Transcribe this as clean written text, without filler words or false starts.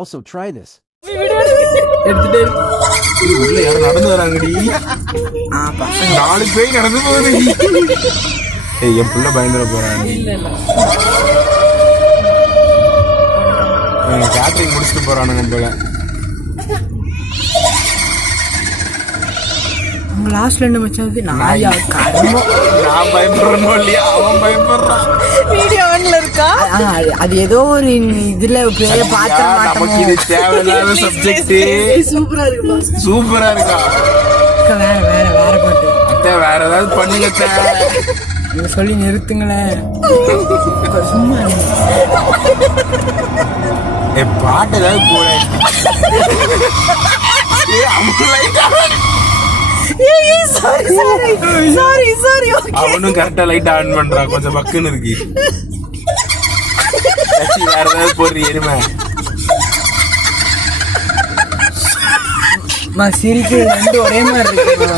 Also, try this. எடுத்துட்டு உள்ள யாரும் நடந்து வராங்கடி. பசங்க 4 பேர் நடந்து போகுது. ஏய் என் புள்ள பயந்துட போறான். கேட்டரிங் முடிச்சுட்டு போறானுங்க போல. லாஸ்ட்ல என்ன மச்சாது நாயா கர்மம். நான் பயப்படுறேனோ இல்லையா அவன் பயப்படுறான். வீடியோ ஆன்ல இருக்கா? அது ஏதோ ஒரு இதுல பேய பாத்திர மாட்டோம். நமக்கு இது தேவையில்லாத சப்ஜெக்ட். சூப்பரா இருக்குப்பா. சூப்பரா இருக்கா? வேற பாட்டு. அத்தை வேற ஏதாவது பண்ணுங்க அத்தை. நீங்க சொல்லி நிறுத்துங்களேன். சும்மா பாட்டு ஏதாவது போட. அவனும் கரெக்டா லைட் ஆன் பண்றான். கொஞ்சம் பக்குன்னு இருக்கு. வேற ஏதாவது போடுற எருமை. சிரிக்கு ரெண்டு ஒரே மாதிரி இருக்கு.